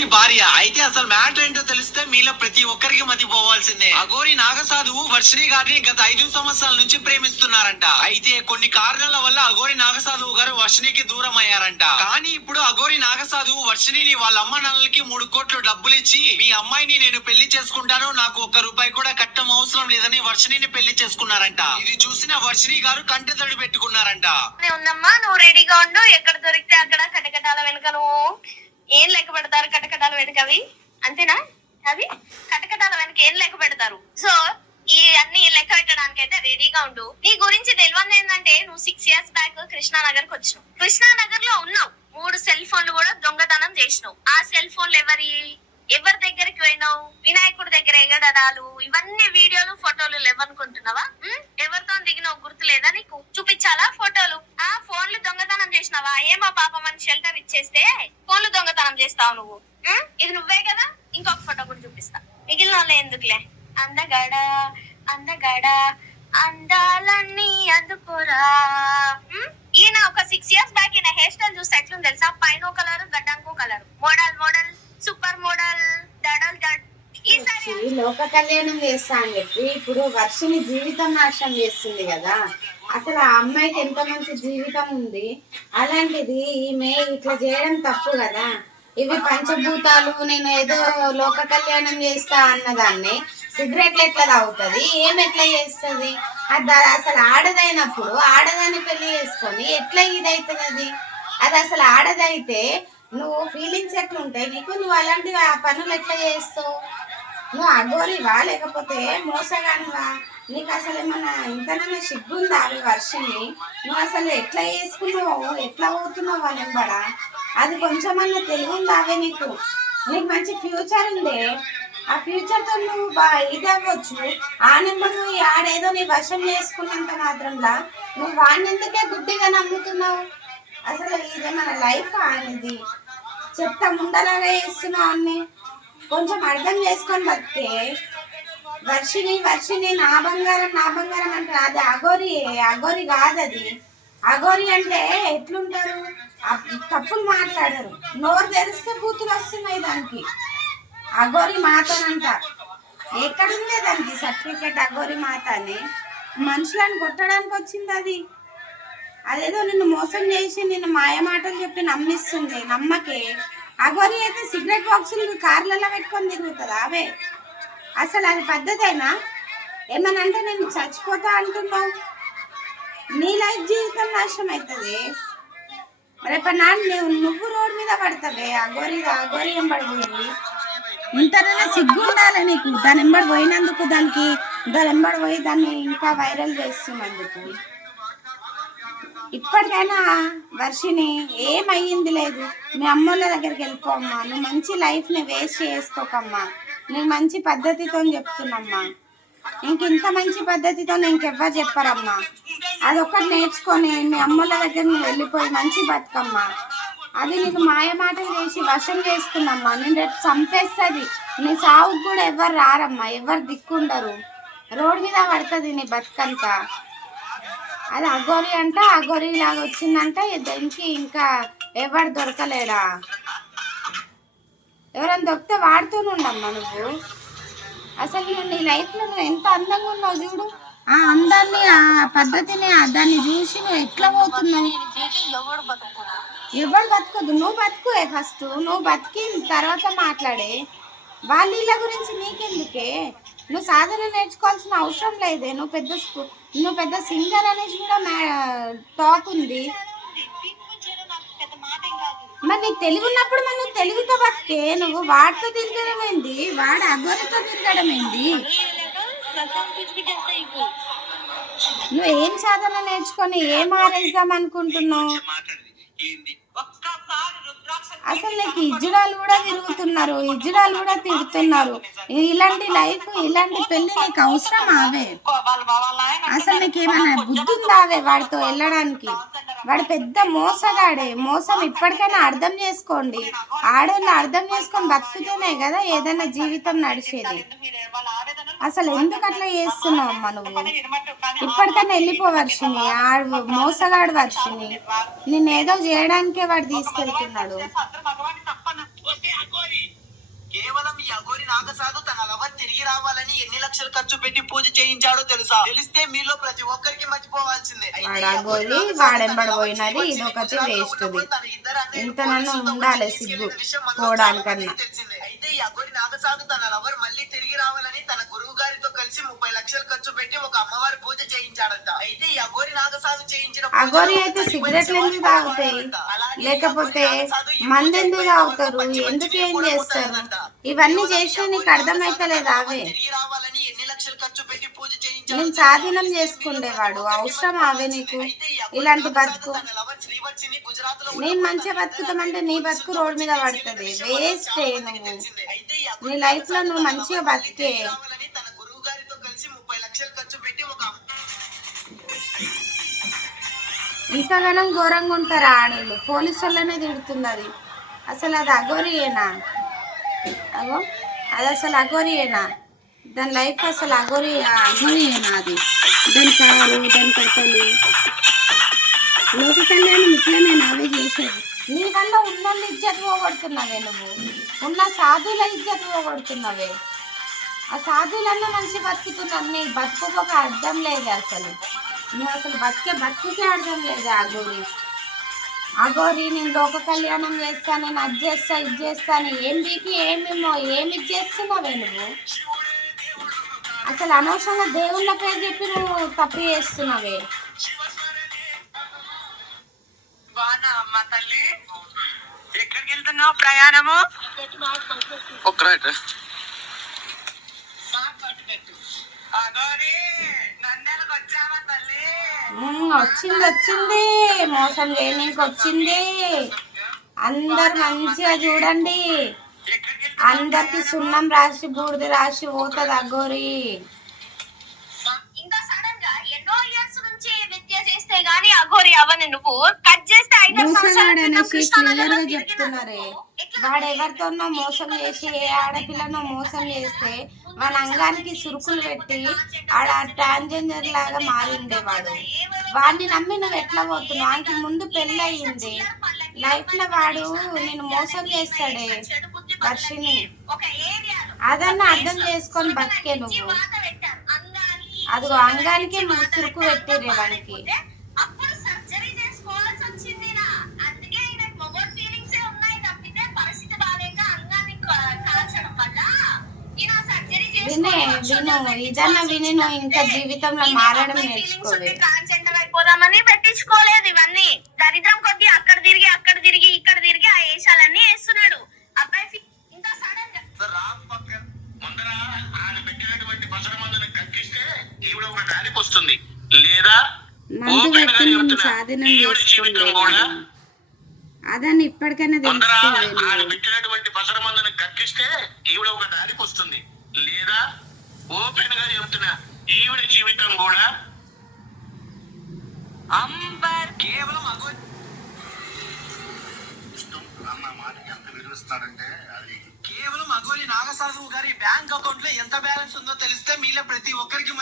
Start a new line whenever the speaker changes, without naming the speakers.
అఘోరి భార్య. అయితే అసలు మ్యాటర్ ఏంటో తెలిస్తే మీలో ప్రతి ఒక్కరికి మతి పోవాల్సిందే. అఘోరి నాగసాధువు వర్షిణి గారిని గత ఐదు సంవత్సరాల నుంచి ప్రేమిస్తున్నారంట. అయితే కొన్ని కారణాల వల్ల అఘోరి నాగసాధువు గారు వర్షిణికి దూరం అయ్యారంట. కానీ ఇప్పుడు అఘోరి నాగసాధువు వర్షిణిని వాళ్ళ అమ్మ నాన్నలకి మూడు కోట్లు డబ్బులు ఇచ్చి మీ అమ్మాయిని నేను పెళ్ళి చేసుకుంటాను. నాకు ఒక్క రూపాయి కూడా కట్టం అవసరం లేదని వర్షిణిని పెళ్ళి చేసుకున్నారంట. ఇది చూసిన వర్షిణి గారు కంటతడి పెట్టుకున్నారంట.
ఉందమ్మా నువ్వు రెడీగా ఉండు. ఎక్కడ దొరికితే అక్కడ కటకటాల వెనుక నువ్వు ఏం లెక్క పెడతారు కటకటాల వెనుకవి అంతేనా? అవి? కటకటాల వెనుక ఏం లెక్క పెడతారు? సో ఈ అన్ని లెక్క పెట్టడానికి అయితే రెడీగా ఉండు. నీ గురించి తెలియదు ఏంటంటే నువ్వు సిక్స్ ఇయర్స్ బ్యాక్ కృష్ణానగర్కి వచ్చినావు. కృష్ణానగర్లో ఉన్నావు. మూడు సెల్ ఫోన్లు కూడా దొంగతనం చేసినావు. ఆ సెల్ ఫోన్లు ఎవరి? ఎవరి దగ్గరికి పోయినావు? వినాయకుడి దగ్గర ఎగడరాలు ఇవన్నీ వీడియోలు ఫోటోలు లేవనుకుంటున్నావా? ఎవరితో దిగినావు గుర్తు లేదా నీకు? చూపించాలా ఫోటోలు? ఆ ఫోన్లు దొంగతనం చేసినావా? ఏమో పాపం అని షెల్టర్ ఇచ్చేస్తే ఫోన్లు దొంగతనం చేస్తావు నువ్వు. ఇది నువ్వే కదా? ఇంకొక ఫోటో కూడా చూపిస్తా. మిగిలిన వాళ్ళు ఎందుకులే? అందగాడ అందగాడ అందాలన్నీ అందుకోరా. ఈయన ఒక సిక్స్ ఇయర్స్ బ్యాక్ ఈయన హెయిర్ స్టైల్ చూస్తే ఎట్లుంది తెలుసా? పైన colour గడ్డంకో colour model model. Super model దడల్ ఈసారి
లోక కళ్యాణం చేస్తా అని చెప్పి ఇప్పుడు వర్షిని జీవితం నాశనం చేస్తుంది కదా. అసలు ఆ అమ్మాయికి ఎంత మంచి జీవితం ఉంది? అలాంటిది ఈమె ఇట్లా చేయడం తప్పు కదా. ఇవి పంచభూతాలు నేను ఏదో లోక కళ్యాణం చేస్తా అన్నదాన్ని సిగరెట్లు ఎట్లా తాగుతుంది? ఏం ఎట్లా చేస్తుంది? అది అసలు ఆడదైనప్పుడు ఆడదాన్ని పెళ్ళి చేసుకొని ఎట్లా ఇదవుతుంది అది? అది అసలు ఆడదైతే నువ్వు ఫీలింగ్స్ ఎట్లుంటాయి? నీకు నువ్వు అలాంటి ఆ పనులు ఎట్లా చేస్తావు? నువ్వు అగోరివా లేకపోతే మోసగానివా నీకు అసలు ఏమన్నా ఇంతనన్నా సిగ్గుందా అవి వర్షిని? నువ్వు అసలు ఎట్లా చేసుకున్నావు ఎట్లా పోతున్నావు వాళ్ళ అది కొంచెమన్నా తెలివి ఉందా అవే నీకు? నీకు మంచి ఫ్యూచర్ ఉంది. ఆ ఫ్యూచర్తో నువ్వు బా ఇది అవ్వచ్చు ఆ నెంబర్ నువ్వు ఈ ఆడేదో నీ వశం చేసుకున్నంత మాత్రంలా నువ్వు వాడినందుకే గుడ్డిగా నమ్ముతున్నావు. అసలు ఇదేమన్నా లైఫ్ అనేది చెత్త ముండలాగా చేస్తున్నావు అన్ని. కొంచెం అర్థం చేసుకొని బతికే. వర్షిని వర్షిని నా బంగారం నా బంగారం అంటే అది అగోరి అగోరి కాదు అది అగోరి అంటే ఎట్లుంటారు? తప్పులు మాట్లాడరు. నోరు తెరిస్తే బూతులు వస్తున్నాయి దానికి. అగోరి మాతనంట. ఎక్కడుందే దానికి సర్టిఫికేట్ అగోరి మాత అని మనుషులను కొట్టడానికి వచ్చింది అది. అదేదో నిన్ను మోసం చేసి నిన్ను మాయ మాటలు చెప్పి నమ్మిస్తుంది నమ్మకే. అగోరి అయితే సిగరెట్ బాక్సులు కార్లలో పెట్టుకొని తిరుగుతుంది? అవే. అసలు అది పద్ధతేనా? ఏమనంటే అంటే నేను చచ్చిపోతా అంటున్నావు. నీ లైఫ్ జీవితం నాశనం అవుతుంది రేపు నాడు నువ్వు నువ్వు రోడ్డు మీద పడతావే అగోరి అగోరి ఎంబడిపోయి ఇంతనైనా సిగ్గు ఉండాలి నీకు. దాని ఎంబడి పోయినందుకు దానికి దాని ఎంబడి పోయి దాన్ని ఇంకా వైరల్ చేస్తున్నందుకు. ఇప్పటికైనా వర్షిని ఏమయ్యింది లేదు. మీ అమ్మోళ్ళ దగ్గరికి వెళ్ళిపోమ్మా నువ్వు మంచి లైఫ్ని వేస్ట్ చేసుకోకమ్మా. నువ్వు మంచి పద్ధతితో చెప్తున్నమ్మా. ఇంక ఇంత మంచి పద్ధతితో ఇంకెవ్వరు చెప్పరమ్మా. అదొక్కటి నేర్చుకొని మీ అమ్మోళ్ళ దగ్గర నువ్వు వెళ్ళిపోయి మంచి బతుకమ్మా. అది నీకు మాయమాటలు చేసి వశం చేసుకున్నమ్మా నేను రేపు చంపేస్తుంది. నీ సావుకు కూడా ఎవరు రారమ్మా. ఎవరు దిక్కుండరు. రోడ్డు మీద పడుతుంది నీ బతుకంతా. అది అగోరి అంట అగోరి లాగా వచ్చిందంట దానికి ఇంకా ఎవరు దొరకలేడా? ఎవరైనా దొరికితే వాడుతూనే ఉండమ్మా నువ్వు. అసలు నువ్వు నీ లైఫ్లో నువ్వు ఎంత అందంగా ఉన్నావు చూడు. ఆ అందాన్ని ఆ పద్ధతిని ఆ దాన్ని చూసి నువ్వు ఎట్లా పోతున్నావు? ఎవరు బతకదు నువ్వు బతుకువే ఫస్ట్. నువ్వు బతికి తర్వాత మాట్లాడే. వాళ్ళ గురించి నీకెందుకే? నువ్వు సాధన నేర్చుకోవాల్సిన అవసరం లేదే. నువ్వు పెద్ద నువ్వు పెద్ద సింగర్ అనేసి కూడా టాక్ ఉంది. మరి నీకు తెలివి ఉన్నప్పుడు మరి నువ్వు తెలుగుతో బతికే. నువ్వు వాడితో తిరగడం ఏంది? వాడు అగోరితో తిరగడం ఏంది? నువ్వు ఏం సాధన నేర్చుకొని ఏం ఆరేద్దాం అనుకుంటున్నావు? అసలు నీకు ఇజ్జుడాలు కూడా తిరుగుతున్నారు ఇజ్జుడాలు కూడా తిరుగుతున్నారు ఇలాంటి లైఫ్ ఇలాంటి పెళ్ళి నీకు అవసరం ఆవే అసలు నీకు ఏమైనా బుద్ధి ఉందావే వాడితో వెళ్ళడానికి? వాడు పెద్ద మోసగాడే మోసం ఇప్పటికైనా అర్థం చేసుకోండి. ఆడవాళ్ళు అర్థం చేసుకొని బతుకుతూనే కదా ఏదైనా జీవితం నడిచేది. అసలు ఎందుకు అట్లా చేస్తున్నావు అమ్మ నువ్వు? ఇప్పటికైనా వెళ్ళిపో వర్షిని ఆడు మోసగాడు వర్షిని. నిన్నేదో చేయడానికే వాడు తీసుకెళ్తున్నాడు.
కేవలం ఈ అఘోరి నాగసాధు తన లవర్ తిరిగి రావాలని ఎన్ని లక్షలు ఖర్చు పెట్టి పూజ చేయించాడో తెలుసా? తెలిస్తే మీలో ప్రతి ఒక్కరికి మర్చిపోవాల్సిందే.
అఘోరి,
నాగసాధు
వాడెంబడి
తన
పోయినది,
లవర్
ఇదొకటి
అన్నయ్యలు
ఇంతనన్నా
పోలీసులతో
ఉండాలి సిగ్గు, పోవడానికన్నా.
అయితే ఈ అఘోరి నాగసాధు తన లవర్ మళ్ళీ తిరిగి రావాలని తన గురువు గారితో కలిసి ముప్పై లక్షలు ఖర్చు పెట్టి ఒక అమ్మవారి పూజ చేయించాడంట. అయితే ఈ అఘోరి నాగసాధు చేయించిన
అఘోరి అయితే సిగరెట్లు ఎందుకు తాగుతాయి? లేకపోతే
అఘోరి నాగసాధు ఈ
మందు ఎందుకు
పూజ
తాగుతారు? ఎందుకు ఏం చేస్తారు. ఇవన్నీ
ఈ
నీకు అర్థమైతలేదా అవే?
తిరిగి రావాలని ఎన్ని లక్షలు ఖర్చు పెట్టి
నేను స్వాధీనం చేసుకుండేవాడు. అవసరం అవే నీకు? ఇలాంటి బతుకు? నేను మంచిగా బతుకుతామంటే నీ బతుకు రోడ్ మీద పడుతుంది. వేస్ట్ నువ్వు. నీ
లైఫ్లో
నువ్వు మంచిగా బతికే. ఇంతగానం ఘోరంగా ఉంటారా ఆడళ్ళు. పోలీసు వాళ్ళనే తిడుతుంది అది అసలు అది అఘోరియేనా? అగో అది అసలు అఘోరియేనా? దాని లైఫ్ అసలు అఘోరి అఘోరియేనా అది దాని కారు దాని కథలు లోక కళ్యాణం ఇట్లనే నావే చేసేది నీ వల్ల ఉన్న ఇజ్జత్ పోగొడుతున్నావే నువ్వు. ఉన్న సాధువుల ఇజ్జత్ పోగొడుతున్నావే. ఆ సాధువులన్నా మంచి బతుకుతున్నాను నీ బతుకు ఒక అర్థం లేదు అసలు. నువ్వు అసలు బతికే బతుకుకే అర్థం లేదు ఆ గోరి ఆ గోరి నేను లోక కళ్యాణం చేస్తా నేను అది చేస్తా ఇది చేస్తాను. ఏం బీకి ఏమేమో ఏమి ఇది చేస్తున్నావే నువ్వు? అసలు అనవసరంగా దేవుళ్ళ పేరు చెప్పి నువ్వు తప్పు చేస్తున్నావే.
ఎక్కడికి వెళ్తున్నావు ప్రయాణము? ఒక రైట్. అగోరి నంద్యాలకు వచ్చావా తల్లి?
ఉమ్, వచ్చింది వచ్చింది. మోసం చేయడానికి వచ్చింది? అందరు మంచిగా చూడండి. అందరికి సున్నం రాసి బూడిద రాసి పోతుంది అగోరి
ఇంత సడన్గా ఎన్నో ఇయర్స్ నుంచి విద్య చేస్తే గానీ అఘోరి అవ్వని నువ్వు కట్ చేస్తే ఐదు
చెప్తున్నారే. వాడు ఎవరితోనో మోసం చేసి ఏ ఆడపిల్లనో మోసం చేస్తే వాడి అంగానికి సురుకులు పెట్టి ఆడ ట్రాన్స్జెండర్ లాగా మారిండేవాడు వాడిని నమ్మి నువ్వు ఎట్లా పోతున్నావు? ముందు పెళ్ళి అయ్యింది లైఫ్లో వాడు నేను మోసం చేస్తాడే. వర్షిని అదన్నా అర్థం చేసుకొని బతికే నువ్వు. అదిగో అంగానికే సురుకు పెట్టిర్రే వానికి. వినే విను. ఇదన్నా విని నువ్వు ఇంకా జీవితంలో మారడం
ట్రాన్స్జెండర్ అయిపోదామని పెట్టించుకోలేదు ఇవన్నీ. దరిద్రం కొద్ది అక్కడ తిరిగి అక్కడ తిరిగి ఇక్కడ తిరిగి ఆ వేషాలన్నీ వేస్తున్నాడు.
రామ్ పక్క ముందర ఆయన పెట్టినటువంటి పసర మందుని కక్కిస్తే ఈవిడ ఒక వస్తుంది. లేదా?
మందు ఓపెన్గా
ఈవిడ జీవితం కూడా
అదని ఇప్పటికైనా
ముందర
తెలుసుకోవే
ఆయన
నువ్వు
పెట్టినటువంటి పసర మందుని కక్కిస్తే ఈవిడ ఒక దారికి వస్తుంది. లేదా? ఓపెన్గా చెప్తున్నా. ఈవిడ జీవితం కూడా
అంబర్ కేవలం అఘోరి
అన్న మాటకి ఎంత విలువిస్తాడంటే అది
కేవలం అగోలి నాగసాధువు గారి బ్యాంక్ అకౌంట్లో ఎంత బ్యాలెన్స్ ఉందో తెలిస్తే మీలో ప్రతి ఒక్కరికి